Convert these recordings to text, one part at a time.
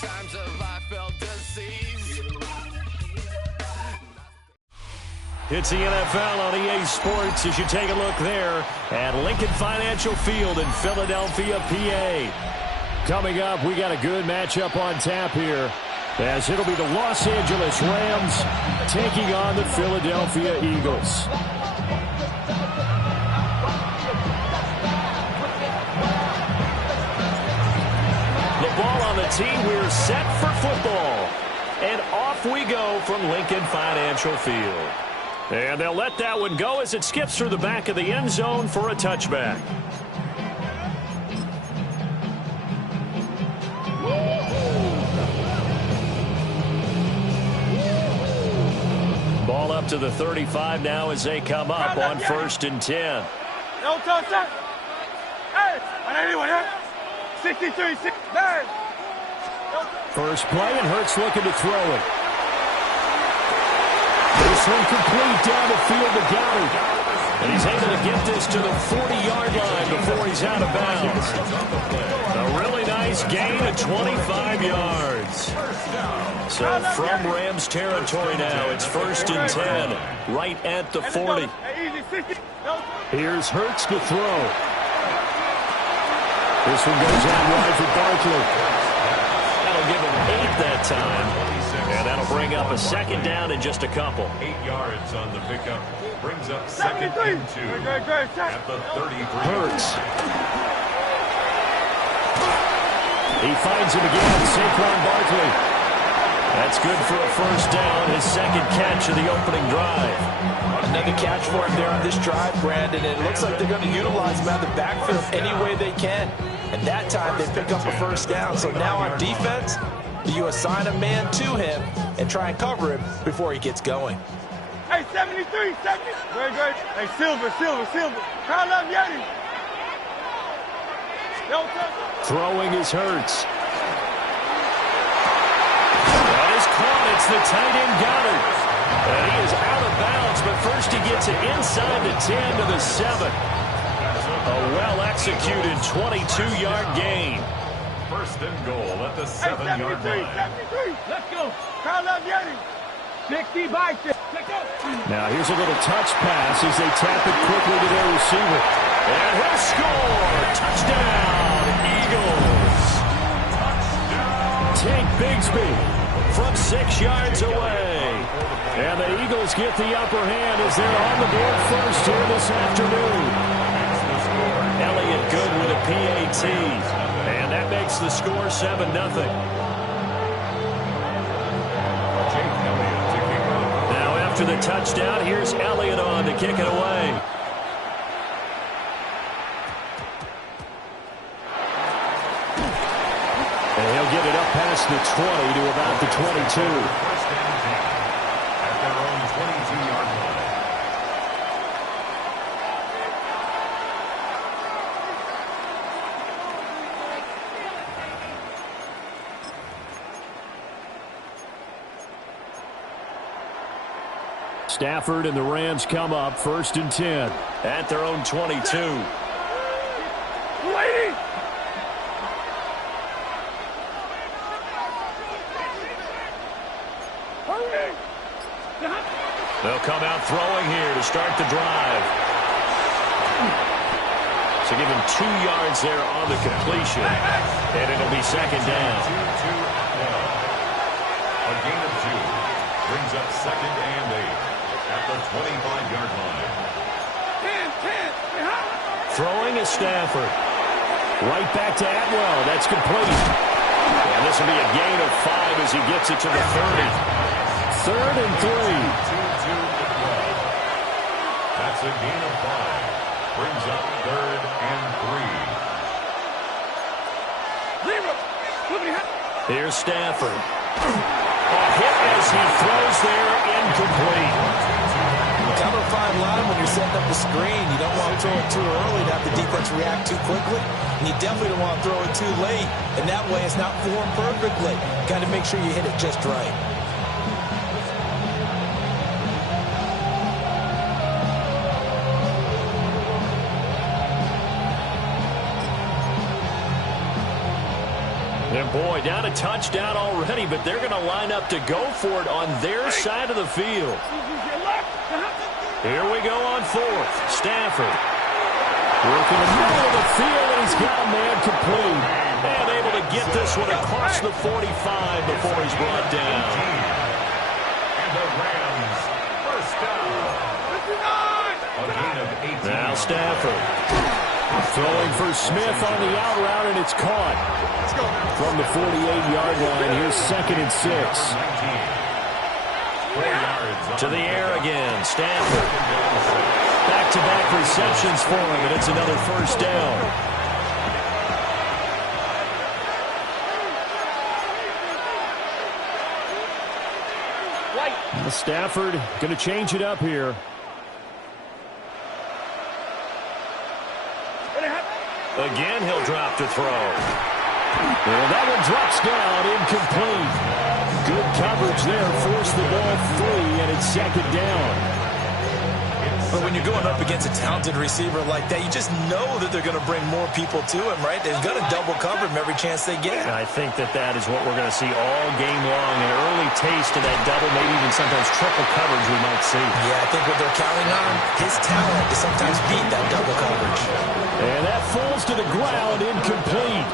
times have I felt disease. It's the NFL on EA Sports as you take a look there at Lincoln Financial Field in Philadelphia, PA. Coming up, we got a good matchup on tap here, as it'll be the Los Angeles Rams taking on the Philadelphia Eagles. The ball on the tee, we're set for football. And off we go from Lincoln Financial Field. And they'll let that one go as it skips through the back of the end zone for a touchback. Ball up to the 35 now as they come up on 1st and 10. No touchdown. Hey, on anyone here? 63, 69. First play, and Hurts looking to throw it. This one complete down the field to Goddard. And he's able to get this to the 40-yard line before he's out of bounds. A really nice gain of 25 yards. So from Rams territory now, it's 1st and 10, right at the 40. Here's Hurts to throw. This one goes out wide for Barkley. That'll give him 8 that time. And that'll bring up a second down in just a couple. 8 yards on the pickup. Brings up 2nd and 2 at the 33. Hurts. He finds him again, Saquon Barkley. That's good for a first down, his second catch of the opening drive. Another catch for him there on this drive, Brandon. And it looks like they're going to utilize him out of the backfield any way they can. And that time they pick up a first down. So now on defense, you assign a man to him and try and cover him before he gets going. Hey, 73, 70. Very good. Hey, Silver. Call up Yeti. Throwing is Hurts. That is caught. It's the tight end Goddard. And he is out of bounds, but first he gets it inside the 10 to the 7. A well-executed 22-yard gain. 1st and goal at the 7-yard line. 73. Let's go. Call up Yeti. 60 by 6. Let's go. Now here's a little touch pass as they tap it quickly to their receiver. And he'll score. Touchdown, Eagles. Tank Bigsby from 6 yards away. And the Eagles get the upper hand as they're on the board first here this afternoon. Elliott good with a PAT. And that makes the score 7-0. Now after the touchdown, here's Elliott on to kick it away. And he'll get it up past the 20 to about the 22. 1st and 10 at their own 22-yard line. Stafford and the Rams come up 1st and 10 at their own 22. Lady. They'll come out throwing here to start the drive. So give him 2 yards there on the completion, and it'll be 2nd down. A gain of 2 brings up 2nd and 8 at the 25-yard line. 10. Throwing is Stafford. Right back to Atwell. That's complete. And this will be a gain of 5 as he gets it to the 30. 3rd and 3. That's a gain of 5. Brings up 3rd and 3. Here's Stafford. A hit as he throws there, incomplete. Cover 5 line when you're setting up the screen. You don't want to throw it too early to have the defense react too quickly. And you definitely don't want to throw it too late. And that way it's not formed perfectly. Got to make sure you hit it just right. And boy, down a touchdown already, but they're going to line up to go for it on their side of the field. Here we go on fourth. Stafford. Working the middle of the field, and he's got a man complete. And able to get this one across the 45 before he's brought down. And the Rams, first down. A gain of 18. Now Stafford. Throwing for Smith on the out route, and it's caught. From the 48-yard line, here's 2nd and 6. 4 yards. To the air again, Stafford. Back-to-back receptions for him, and it's another first down. Stafford going to change it up here. Again, he'll drop to throw. Well, that one drops down, incomplete. Good coverage there, forced the ball free, and it's 2nd down. But when you're going up against a talented receiver like that, you just know that they're going to bring more people to him, right? They're going to double cover him every chance they get. I think that is what we're going to see all game long. An early taste of that double, maybe even sometimes triple coverage we might see. Yeah, I think what they're counting on, his talent to sometimes beat that double coverage. And that falls to the ground, incomplete.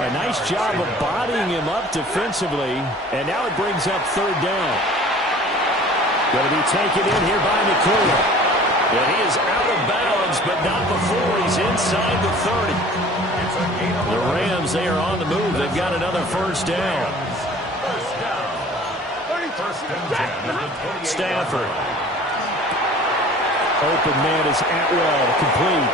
A nice job of bodying him up defensively. And now it brings up 3rd down. Going to be taken in here by McCoy. And he is out of bounds, but not before he's inside the 30. The Rams, they are on the move. They've got another first down. Stafford. Open man is Atwell, complete.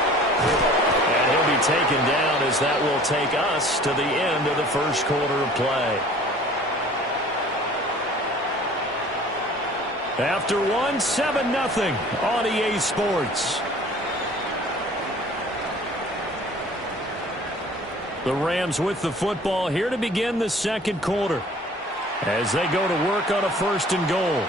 And he'll be taken down as that will take us to the end of the first quarter of play. After 7-0 on EA Sports. The Rams with the football here to begin the second quarter as they go to work on a 1st and goal.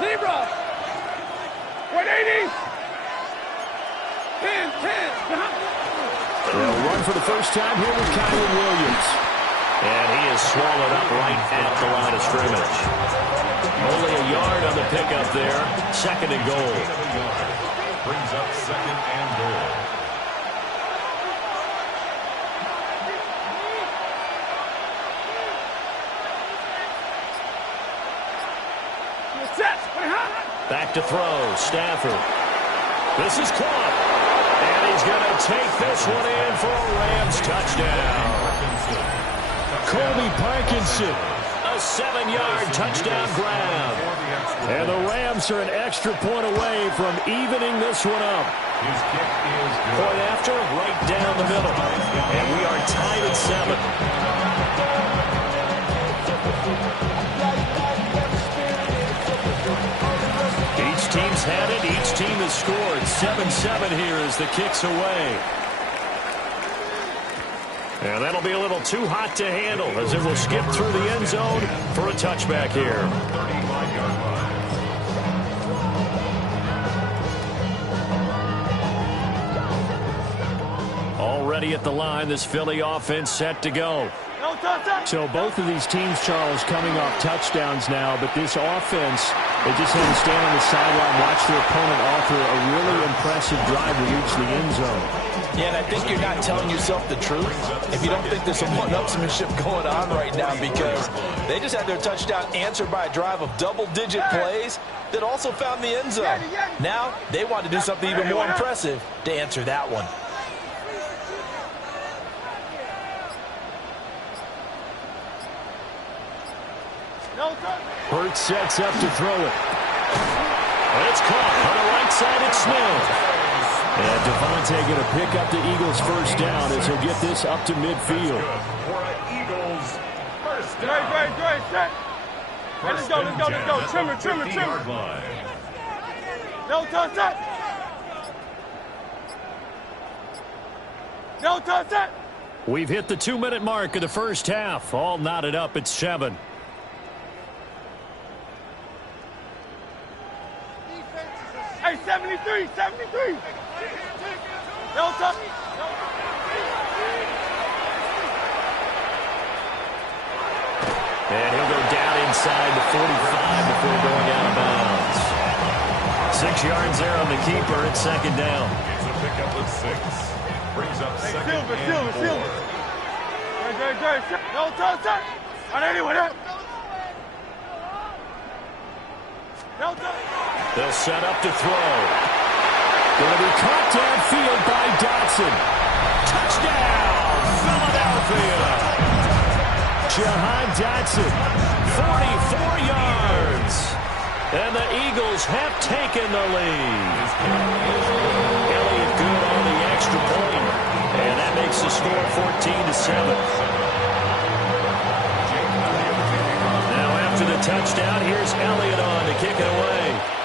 Zebra! 180! 10. They'll run for the first time here with Kylan Williams. And he is swallowed up right at the line of scrimmage. Only a yard on the pickup there. 2nd and goal. Brings up 2nd and goal. Back to throw. Stafford. This is caught. And he's going to take this one in for a Rams touchdown. Colby Parkinson. A 7-yard touchdown grab. And the Rams are an extra point away from evening this one up. His kick is good. Point after, right down the middle. And we are tied at 7. Each team's had it. Each team has scored. 7-7 here as the kick's away. And that'll be a little too hot to handle as it will skip through the end zone for a touchback here. 35-yard line. Already at the line, this Philly offense set to go. So both of these teams, Charles, coming off touchdowns now, but this offense, they just had to stand on the sideline, watch their opponent offer a really impressive drive to reach the end zone. Yeah, and I think you're not telling yourself the truth if you don't think there's some one-upsmanship going on right now, because they just had their touchdown answered by a drive of double-digit plays that also found the end zone. Now they want to do something even more impressive to answer that one. Hurts sets up to throw it. And it's caught on the right side. It's Smith. And Devontae going to pick up the Eagles' first down as he'll get this up to midfield. For an Eagles first down. Great. Set. Hey, let's go. Trimmer. No touch that. No touch that. We've hit the 2-minute mark of the first half. All knotted up at 7. Hey, 73, 73. No touch. And he'll go down inside the 45 before going out of bounds. 6 yards there on the keeper. It's second down. It's a pickup of 6. Brings up second and 4. No touch. On anyone else. No touch. They'll set up to throw. Going to be caught downfield by Dotson. Touchdown, Philadelphia. Jahan Dotson, 44 yards. And the Eagles have taken the lead. Elliott good on the extra point. And that makes the score 14-7. Now after the touchdown, here's Elliott on to kick it away.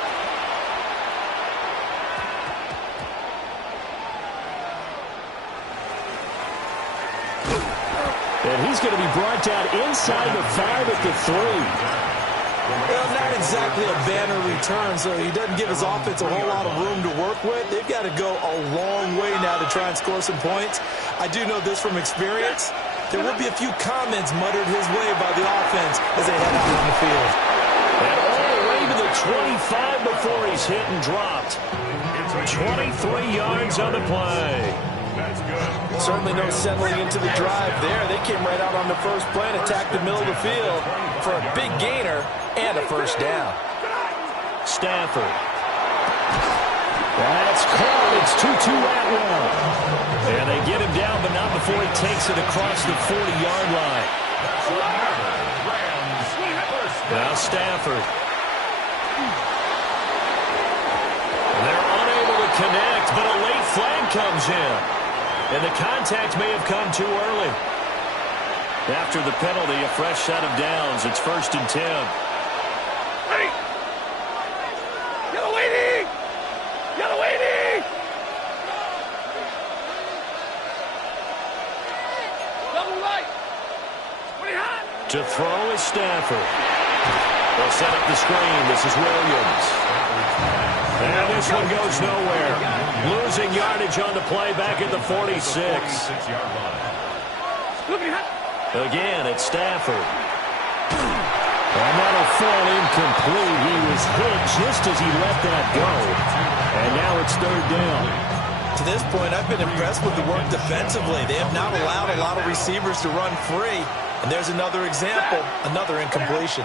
And he's going to be brought down inside the 5 at the 3. Well, not exactly a banner return, so he doesn't give his offense a whole lot of room to work with. They've got to go a long way now to try and score some points. I do know this from experience. There will be a few comments muttered his way by the offense as they head out on the field. And all the way to the 25 before he's hit and dropped. 23 yards on the play. That's good. Certainly no settling into the drive there. They came right out on the first play and attacked the middle of the field for a big gainer and a first down. Stafford. That's caught. It's Tutu Atwell. And they get him down, but not before he takes it across the 40-yard line. Now Stafford. They're unable to connect, but a late flag comes in. And the contact may have come too early. After the penalty, a fresh set of downs. It's 1st and 10. Ready. Yellow 80. Yellow 80. Double right. 20 hot. To throw is Stafford. They'll set up the screen. This is Williams. And this one goes nowhere. Losing yardage on the play back at the 46. Again, it's Stafford. And that'll fall incomplete. He was hit just as he let that go. And now it's 3rd down. To this point, I've been impressed with the work defensively. They have not allowed a lot of receivers to run free. And there's another example, another incompletion.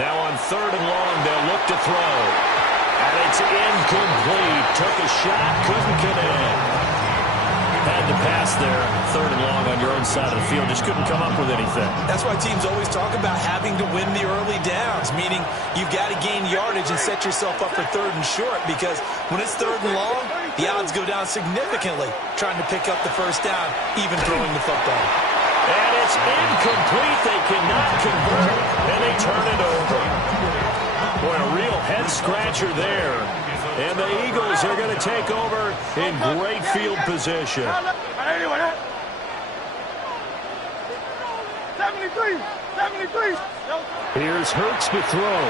Now on 3rd and long, they'll look to throw. And it's incomplete. Took a shot, couldn't connect. Had to pass there. 3rd and long on your own side of the field. Just couldn't come up with anything. That's why teams always talk about having to win the early downs, meaning you've got to gain yardage and set yourself up for 3rd and short, because when it's 3rd and long, the odds go down significantly trying to pick up the first down, even throwing the football. And it's incomplete. They cannot convert, and they turn it over. Boy, a real head-scratcher there. And the Eagles are going to take over in great field position. 73. 73. Here's Hurts to throw.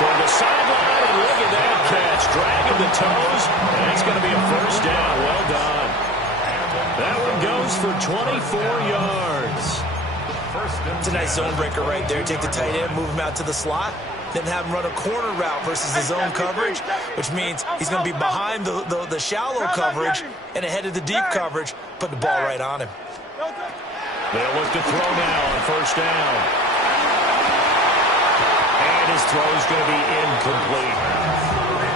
Toward the sideline, and look at that catch. Dragging the toes, and it's going to be a first down. Well done. That one goes for 24 yards. It's a nice zone breaker right there. Take the tight end, move him out to the slot, then have him run a corner route versus the zone coverage, which means he's going to be behind the shallow coverage and ahead of the deep coverage, put the ball right on him. They'll look to throw now on first down. And his throw is going to be incomplete.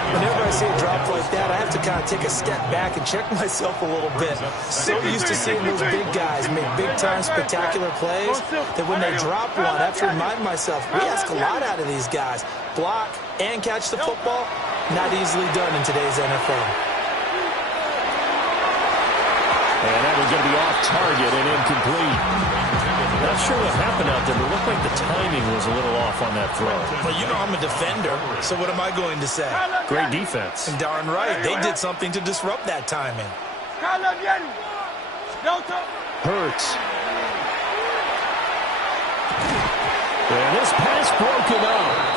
Whenever I see a drop like that, I have to kind of take a step back and check myself a little bit. So used to seeing those big guys make big-time spectacular plays that when they drop one, I have to remind myself, we ask a lot out of these guys. Block and catch the football, not easily done in today's NFL. And that was going to be off target and incomplete. Not sure what happened out there, but it looked like the timing was a little off on that throw. Well, you know I'm a defender, so what am I going to say? Great defense. And darn right, they did something to disrupt that timing. Hurts. And this pass broken up.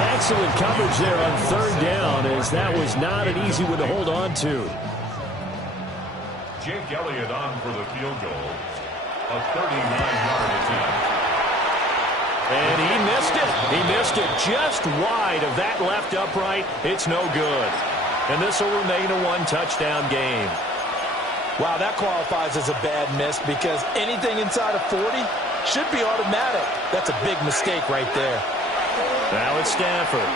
And excellent coverage there on third down, as that was not an easy one to hold on to. Jake Elliott on for the field goal. A 39-yard attempt. And he missed it. He missed it just wide of that left upright. It's no good. And this will remain a one-touchdown game. Wow, that qualifies as a bad miss because anything inside of 40 should be automatic. That's a big mistake right there. Now it's Stanford.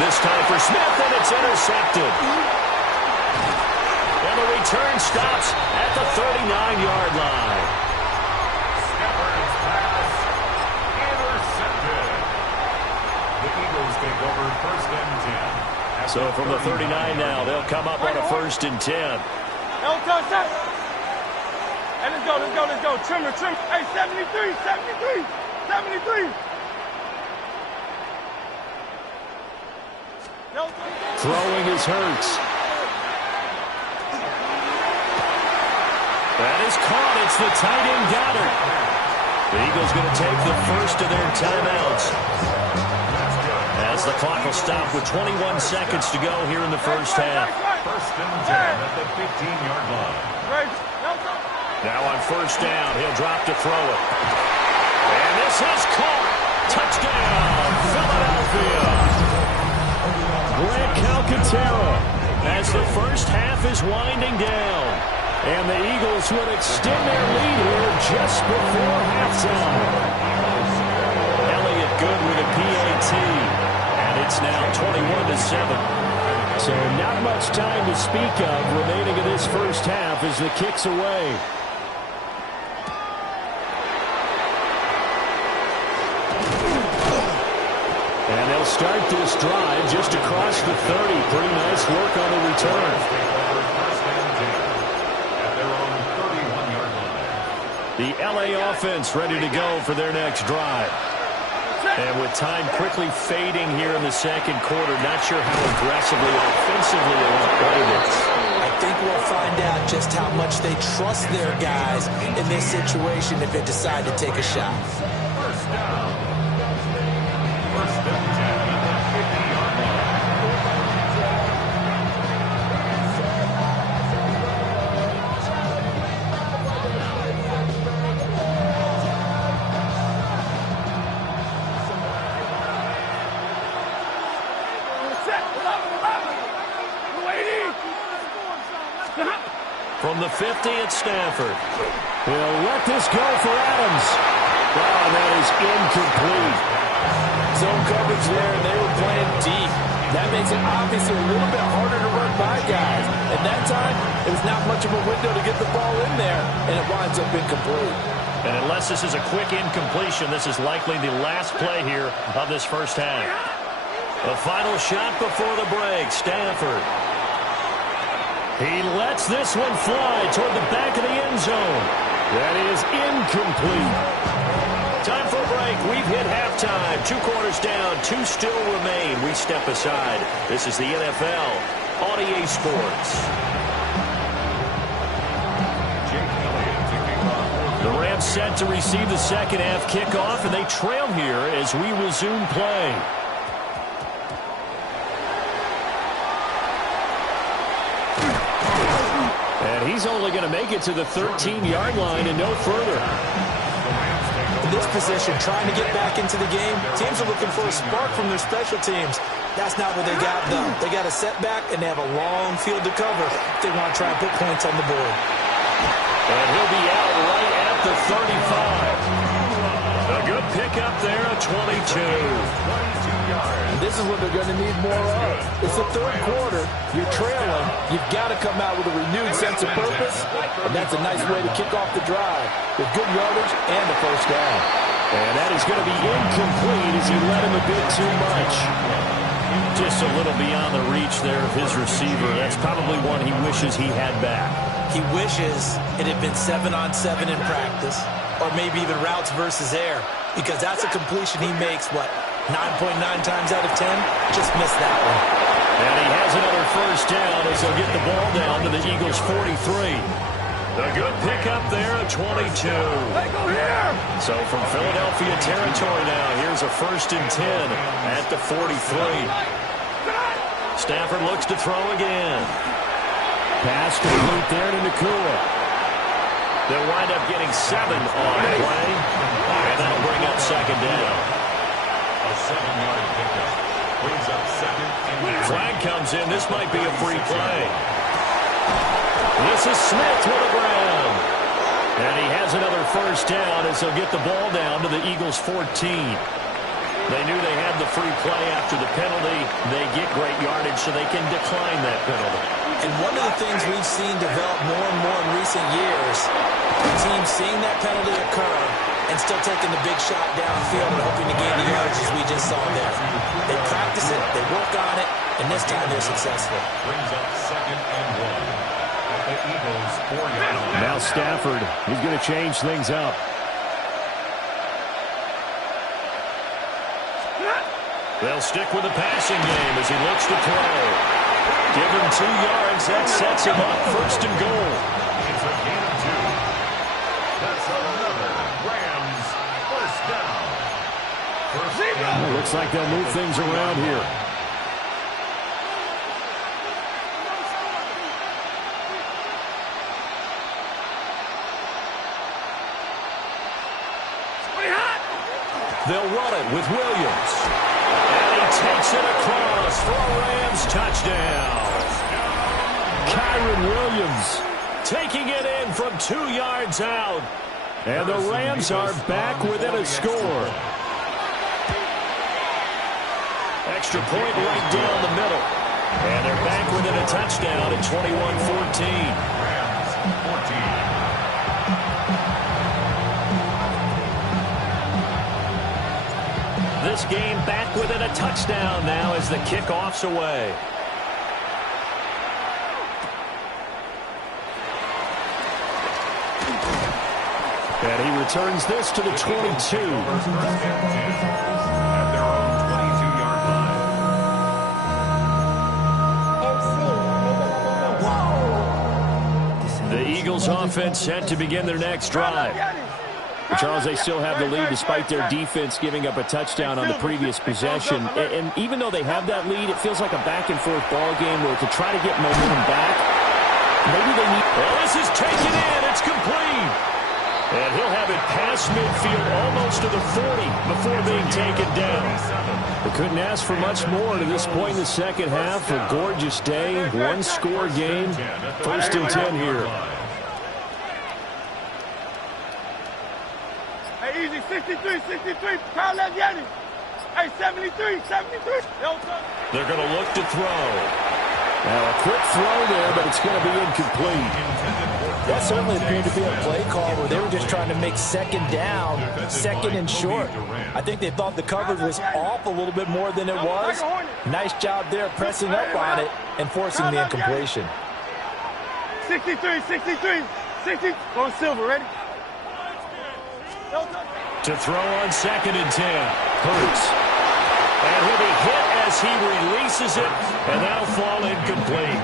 This time for Smith, and it's intercepted. And the return stops at the 39-yard line. Stafford's pass intercepted. The Eagles take over first and 10. So from the 39 now, they'll come up on a first and 10. Don't touch that. Hey, let's go, let's go, let's go. Trimmer, trimmer. Hey, 73, 73, 73. Throwing is Hurts. That is caught. It's the tight end Goddard. The Eagles going to take the first of their timeouts, as the clock will stop with 21 seconds to go here in the first half. First and 10 at the 15-yard line. Now on first down, he'll drop to throw it. And this is caught. Touchdown, Philadelphia. Grant Calcaterra, as the first half is winding down. And the Eagles will extend their lead here just before halftime. Elliott good with a PAT. And it's now 21-7. So not much time to speak of remaining in this first half as the kick's away. And they'll start this drive just across the 30. Pretty nice work on the return. The LA offense ready to go for their next drive. And with time quickly fading here in the second quarter, not sure how aggressively offensively they want to play this. I think we'll find out just how much they trust their guys in this situation if they decide to take a shot. First down. First and 10 at the 50-yard line. From the 50 at Stanford. He'll let this go for Adams. Wow, that is incomplete. Zone coverage there, and they were playing deep. That makes it obviously a little bit harder to run by guys. And that time, it was not much of a window to get the ball in there, and it winds up incomplete. And unless this is a quick incompletion, this is likely the last play here of this first half. The final shot before the break, Stanford. He lets this one fly toward the back of the end zone. That is incomplete. Time for a break. We've hit halftime. 2 quarters down, 2 still remain. We step aside. This is the NFL on EA Sports. The Rams set to receive the second half kickoff, and they trail here as we resume play. And he's only going to make it to the 13-yard line and no further. In this position, trying to get back into the game, teams are looking for a spark from their special teams. That's not what they got, though. They got a setback, and they have a long field to cover if they want to try and put points on the board. And he'll be out right at the 35. A good pickup there at 22. And this is what they're going to need more of. It's the third quarter. You're trailing. You've got to come out with a renewed sense of purpose. And that's a nice way to kick off the drive with good yardage and a first down. And that is going to be incomplete as he led him a bit too much. Just a little beyond the reach there of his receiver. That's probably one he wishes he had back. He wishes it had been 7-on-7 in practice, or maybe even routes versus air, because that's a completion he makes, what, 9.9 times out of 10? Just missed that one. And he has another first down as he'll get the ball down to the Eagles' 43. A good pickup there at 22. So from Philadelphia territory now, here's a 1st and 10 at the 43. Stafford looks to throw again. Pass complete there to Nakua. They'll wind up getting 7 on the play, and that'll bring up 2nd down. A 7-yard pickup brings up 2nd and 10. Flag comes in. This might be a free play. This is Smith with the ground. And he has another 1st down as he'll get the ball down to the Eagles' 14. They knew they had the free play after the penalty. They get great yardage, so they can decline that penalty. And one of the things we've seen develop more and more in recent years, teams seeing that penalty occur and still taking the big shot downfield and hoping to gain the yardage as we just saw there. They practice it, they work on it, and this time they're successful. Brings up 2nd and 1 at the Eagles' 4-yard line. Now Stafford, he's going to change things up. They'll stick with the passing game as he looks to throw. Give him 2 yards. That sets him up 1st and goal. It's a gain of 2. That's another Rams 1st down. Looks like they'll move things around here. They'll run it with Williams. And he takes it across for a Rams touchdown. Kyron Williams Taking it in from 2 yards out. And the Rams are back within a score. Extra point right down the middle. And they're back within a touchdown at 21-14. Rams 14. This game back within a touchdown now as the kickoff's away. And he returns this to the 22. At their own 22-yard line. The Eagles offense set to begin their next drive. Charles, they still have the lead despite their defense giving up a touchdown on the previous possession. And even though they have that lead, it feels like a back-and-forth ball game where to try to get momentum back, maybe they need... Well, this is taken in. It's complete. And he'll have it past midfield almost to the 40 before being taken down. They couldn't ask for much more to this point in the second half. A gorgeous day, one-score game. 1st and 10 here. Hey, easy, 63, 63. Pound left, Yanni. Hey, 73, 73. They're going to look to throw. Now, a quick throw there, but it's going to be incomplete. That certainly appeared to be a play call where they were just trying to make 2nd down, 2nd and short. I think they thought the coverage was off a little bit more than it was. Nice job there pressing up on it and forcing the incompletion. 63, 63, 60. Going silver, ready? To throw on 2nd and 10. Hurts. And he'll be hit as he releases it, and that'll fall incomplete.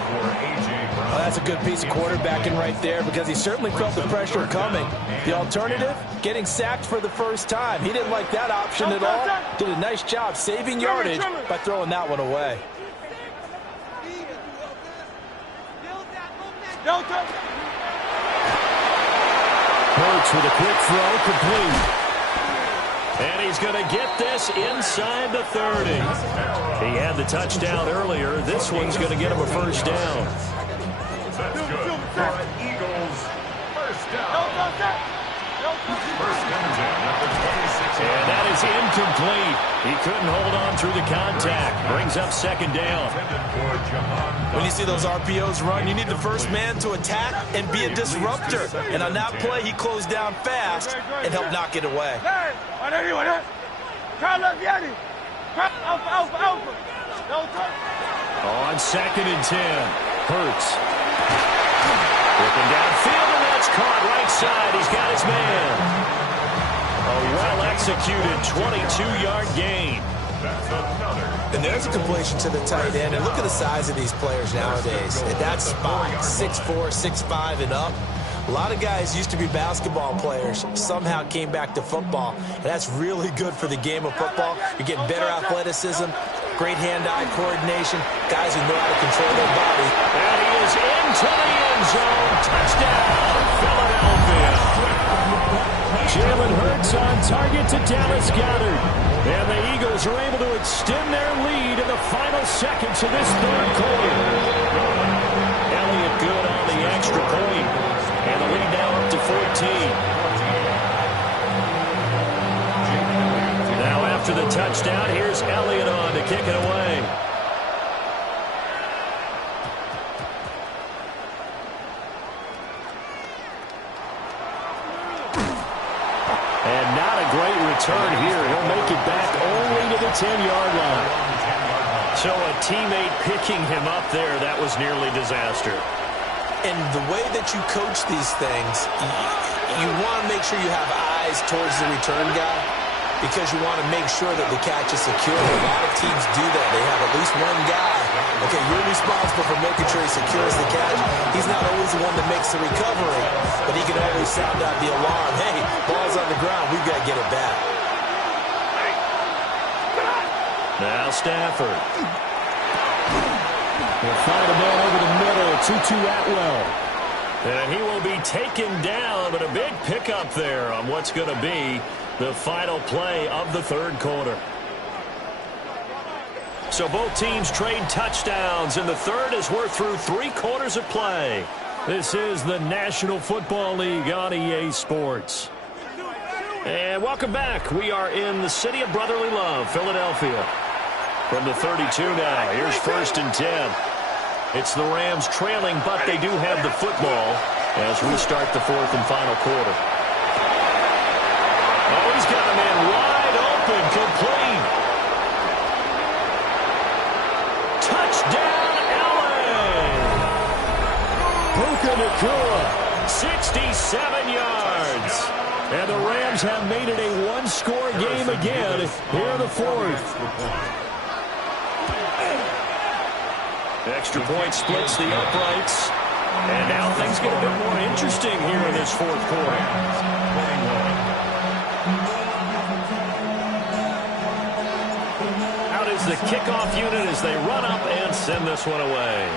Well, that's a good piece of quarterbacking right there because he certainly felt the pressure coming. The alternative, getting sacked for the first time. He didn't like that option at all. Did a nice job saving yardage by throwing that one away. Hurts with a quick throw, complete. And he's going to get this inside the 30. He had the touchdown earlier. This one's going to get him a 1st down. That's good for the Eagles. 1st down. 1st and 10 at the 26. And that is incomplete. He couldn't hold on through the contact. Brings up 2nd down. When you see those RPOs run, you need the first man to attack and be a disruptor. And on that play, he closed down fast and helped knock it away. On 2nd and 10. Hurts. Looking downfield, and that's caught right side. He's got his man. A well-executed 22-yard gain. And there's a completion to the tight end. And look at the size of these players nowadays. At that spot, 6'4", 6'5", and up. A lot of guys used to be basketball players, somehow came back to football, and that's really good for the game of football. You're getting better athleticism, great hand-eye coordination, guys who know how to control their body. And he is into the end zone. Touchdown, Philadelphia. Jalen Hurts on target to Dallas Goedert. And the Eagles are able to extend their lead in the final seconds of this third quarter. Elliott good on the extra point. And the lead now up to 14. Now after the touchdown, here's Elliott on to kick it away. And not a great return here. He'll make it back only to the 10-yard line. So a teammate picking him up there, that was nearly disaster. And the way that you coach these things, you want to make sure you have eyes towards the return guy because you want to make sure that the catch is secure. A lot of teams do that. They have at least one guy. Okay, you're responsible for making sure he secures the catch. He's not always the one that makes the recovery, but he can always sound out the alarm. Hey, ball's on the ground. We've got to get it back. Now Stafford. They'll find a man over the middle, Tutu Atwell. And he will be taken down, but a big pickup there on what's going to be the final play of the third quarter. So both teams trade touchdowns, and the third as we're through 3 quarters of play. This is the National Football League on EA Sports. And welcome back. We are in the city of brotherly love, Philadelphia. From the 32 now, here's 1st and 10. It's the Rams trailing, but they do have the football as we start the 4th and final quarter. Oh, he's got a man wide open, complete. Touchdown, LA! Puka Nacua. 67 yards. And the Rams have made it a one-score game again here in the 4th. Extra point splits the uprights. And now things get a bit more interesting here in this 4th quarter. Out is the kickoff unit as they run up and send this one away.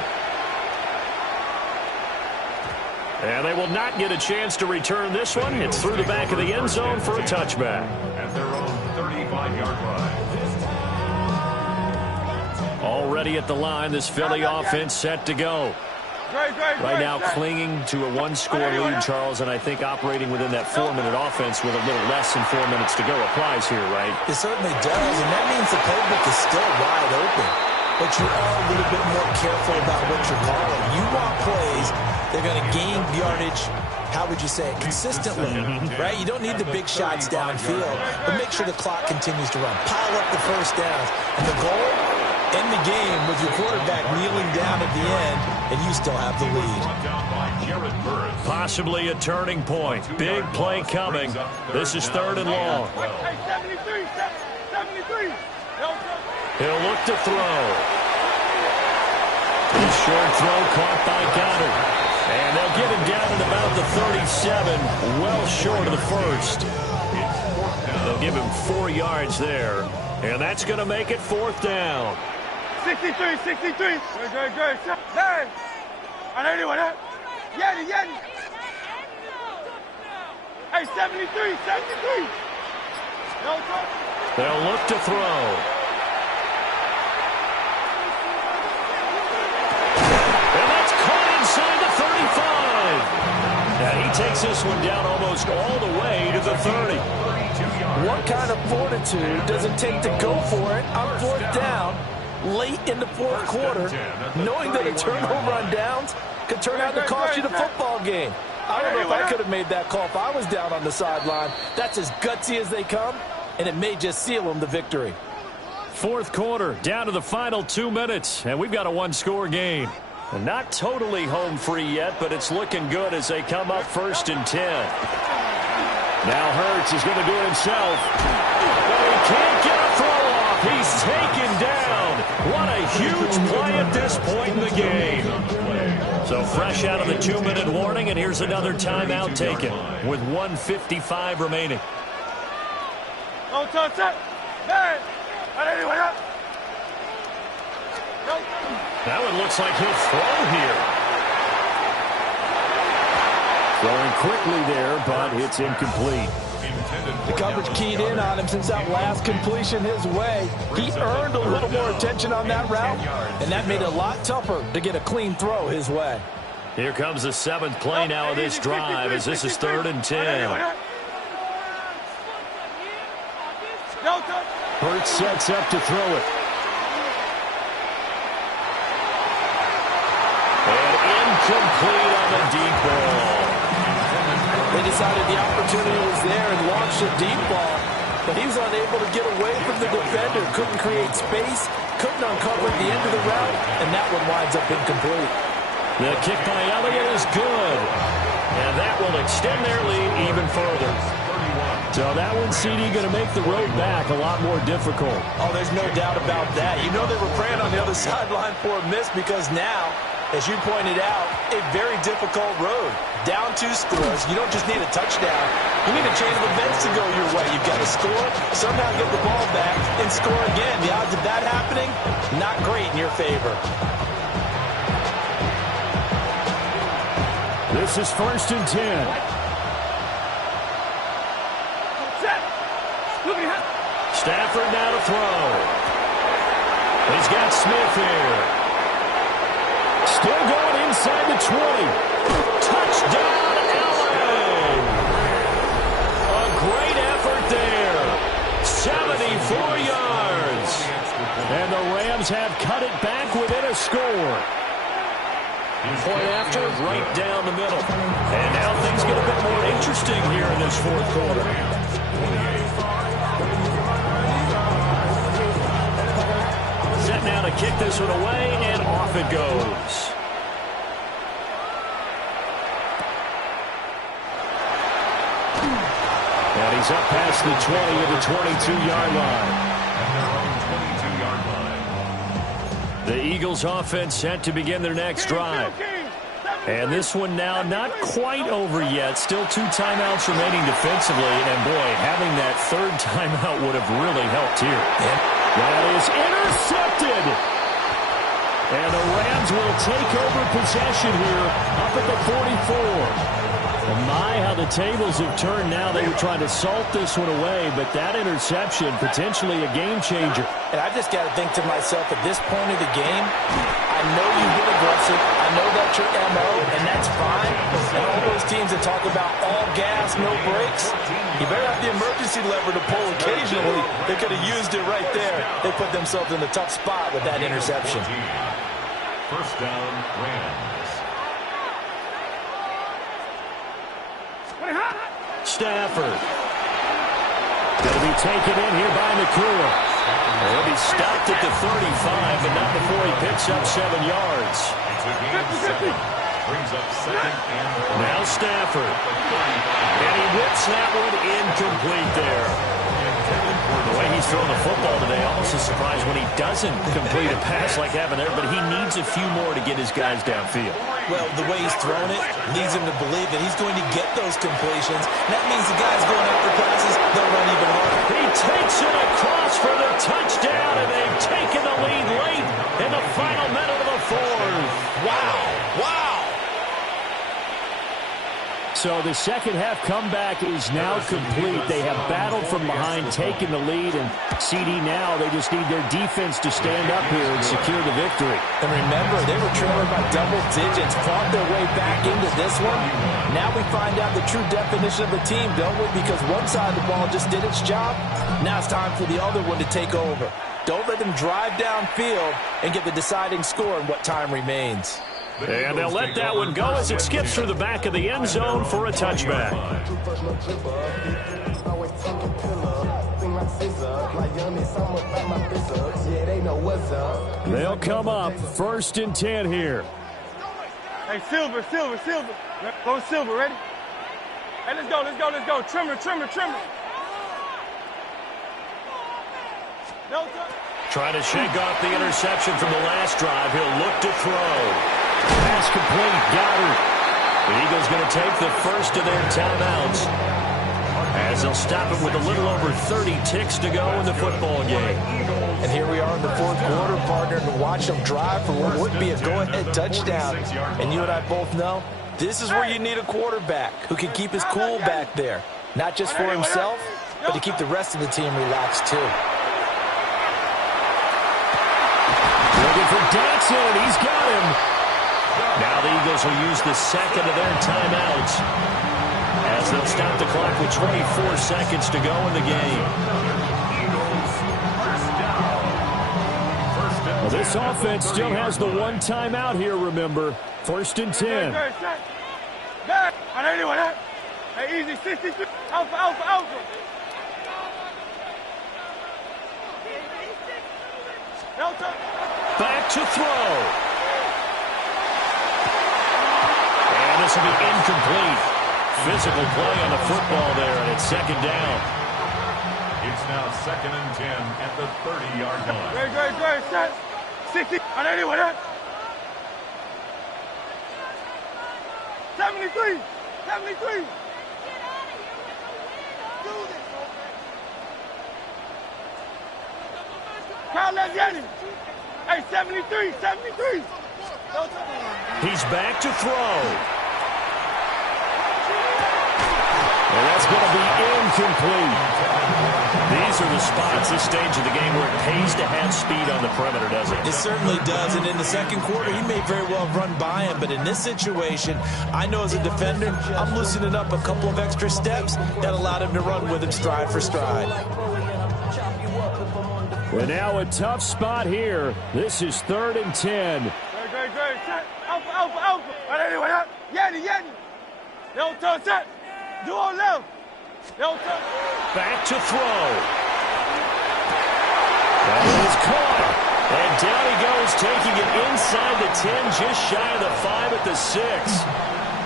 And they will not get a chance to return this one. It's through the back of the end zone for a touchback. At their own 35-yard line. Already at the line, this Philly offense set to go. Right now clinging to a one-score lead, Charles, and I think operating within that 4-minute offense with a little less than 4 minutes to go applies here, right? It certainly does, and that means the playbook is still wide open. But you are a little bit more careful about what you're calling. You want plays they're going to gain yardage, how would you say it, consistently, right? You don't need the big shots downfield, but make sure the clock continues to run. Pile up the first downs. And the goal, end the game with your quarterback kneeling down at the end, and you still have the lead. Possibly a turning point. Big play coming. This is 3rd and long. Hey, 73, 73. He'll look to throw. A short throw caught by Goddard. And they'll get him down at about the 37, well short of the first. They'll give him 4 yards there. And that's going to make it 4th down. 63, 63. Good. Hey, I know anyone, huh? Yeti. Hey, 73, 73. They'll look to throw. Inside the 35. And he takes this one down almost all the way to the 30. What kind of fortitude does it take to go for it on 4th down late in the 4th quarter, knowing that a turnover on downs could turn out to cost you the football game? I don't know if I could have made that call if I was down on the sideline. That's as gutsy as they come, and it may just seal them the victory. 4th quarter, down to the final 2 minutes, and we've got a one-score game. Not totally home free yet, but it's looking good as they come up 1st and 10. Now Hurts is going to do it himself. But he can't get a throw off. He's taken down. What a huge play at this point in the game. So fresh out of the 2-minute warning, and here's another timeout taken with 1:55 remaining. No touch it. Hey. That one looks like he'll throw here. Throwing quickly there, but it's incomplete. The coverage keyed in on him since that last completion his way. He earned a little more attention on that route, and that made it a lot tougher to get a clean throw his way. Here comes the 7th play now of this drive as this is 3rd and 10. Hurts sets up to throw it. And incomplete on the deep ball. They decided the opportunity was there and launched a deep ball, but he was unable to get away from the defender, couldn't create space, couldn't uncover the end of the route, and that one winds up incomplete. The kick by Elliott is good, and that will extend their lead even further. So that one, CD, going to make the road back a lot more difficult. Oh, there's no doubt about that. You know they were praying on the other sideline for a miss because now, as you pointed out, a very difficult road. Down 2 scores. You don't just need a touchdown. You need a chain of events to go your way. You've got to score, somehow get the ball back, and score again. The odds of that happening, not great in your favor. This is 1st and 10. Stafford now to throw. He's got Smith here. Still going inside the 20. Touchdown, LA! A great effort there. 74 yards. And the Rams have cut it back within a score. Point after, right down the middle. And now things get a bit more interesting here in this 4th quarter. Set now to kick this one away, and off it goes. And he's up past the 20 of the 22-yard line. The Eagles offense set to begin their next drive. And this one now not quite over yet. Still 2 timeouts remaining defensively. And, boy, having that 3rd timeout would have really helped here. That is intercepted. And the Rams will take over possession here up at the 44. And my, how the tables have turned now. They were trying to salt this one away, but that interception, potentially a game changer. And I just got to think to myself, at this point of the game, I know you've been aggressive. I know that's your MO, and that's fine. And all those teams that talk about all gas, no brakes, you better have the emergency lever to pull occasionally. They could have used it right there. They put themselves in a tough spot with that interception. 1st down, Rams. Stafford. Going to be taken in here by McCool. He'll be stopped at the 35, but not before he picks up 7 yards. Brings up 2nd and 4. Now Stafford. And he whips that one incomplete there. The way he's throwing the football today, almost a surprise when he doesn't complete a pass like having there, but he needs a few more to get his guys downfield. Well, the way he's thrown it leads him to believe that he's going to get those completions. That means the guys going after passes, they'll run even harder. He takes it across for the touchdown, and they've taken the lead late in the final minute of the 4th. Wow. Wow. So the second half comeback is now complete. They have battled from behind, taken the lead, and CD now, they just need their defense to stand up here and secure the victory. And remember, they were trailing by double digits, fought their way back into this one. Now we find out the true definition of the team, don't we? Because one side of the ball just did its job. Now it's time for the other one to take over. Don't let them drive downfield and get the deciding score in what time remains. And they'll let that one go as it skips through the back of the end zone for a touchback. They'll come up 1st and 10 here. Hey, Silver. Go Silver, ready? Hey, let's go. Trimmer. Trying to shake off the interception from the last drive. He'll look to throw. Pass complete. Goddard. The Eagles going to take the first of their timeouts, as they'll stop it with a little over 30 ticks to go in the football game. And here we are in the fourth quarter, partner, to watch them drive for what would be a go-ahead touchdown. And you and I both know this is where you need a quarterback who can keep his cool back there. Not just for himself, but to keep the rest of the team relaxed too. Looking for Dotson, and he's got him. Now the Eagles will use the second of their timeouts, as they'll stop the clock with 24 seconds to go in the game. Well, this offense still has the one timeout here, remember. 1st and 10. Hey, easy, 63. Alpha, alpha, alpha. Back to throw. And this will be incomplete. Physical play on the football there, and it's second down. It's now 2nd and 10 at the 30-yard line. Great, set. 60. On anyone, 73. 73. Kyle Leviani. Hey, 73. 73. He's back to throw. And that's going to be incomplete. These are the spots, this stage of the game, where it pays to have speed on the perimeter, doesn't it? It certainly does, and in the second quarter, he may very well run by him, but in this situation, I know as a defender, I'm loosening up a couple of extra steps that allowed him to run with him stride for stride. Well, now a tough spot here. This is 3rd and 10. Great. Set. Alpha. On anyone, Yanni. No turn, set. Do on left. No turn. Back to throw. That is caught. And down he goes, taking it inside the 10, just shy of the 5 at the 6.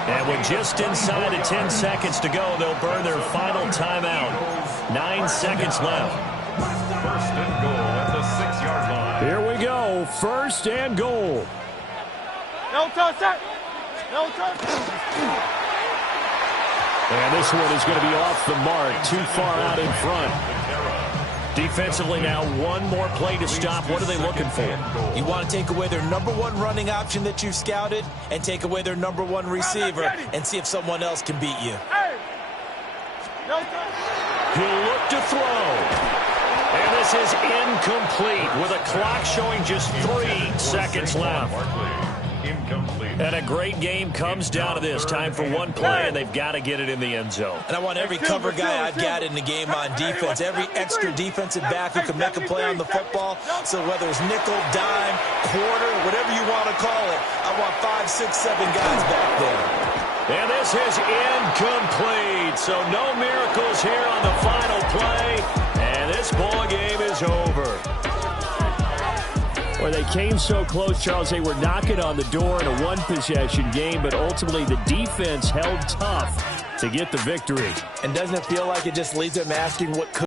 And with just inside of 10 seconds to go, they'll burn their final timeout. 9 seconds left. 1st and goal at the 6-yard line. Here we go. 1st and goal. No turn, set. No turn. And this one is going to be off the mark, too far out in front. Defensively now, one more play to stop. What are they looking for? You want to take away their number one running option that you've scouted and take away their number one receiver and see if someone else can beat you. Hey. No turn. He'll look to throw. And this is incomplete with a clock showing just 3 seconds left. Incomplete. And a great game comes down to this. Time for one play, and they've got to get it in the end zone. And I want every cover guy I've got in the game on defense, every extra defensive back who can make a play on the football. So whether it's nickel, dime, quarter, whatever you want to call it, I want 5, 6, 7 guys back there. And this is incomplete. So no miracles here on the final play. And this ball game is over. Well, they came so close, Charles. They were knocking on the door in a one-possession game, but ultimately the defense held tough to get the victory. And doesn't it feel like it just leaves them asking what could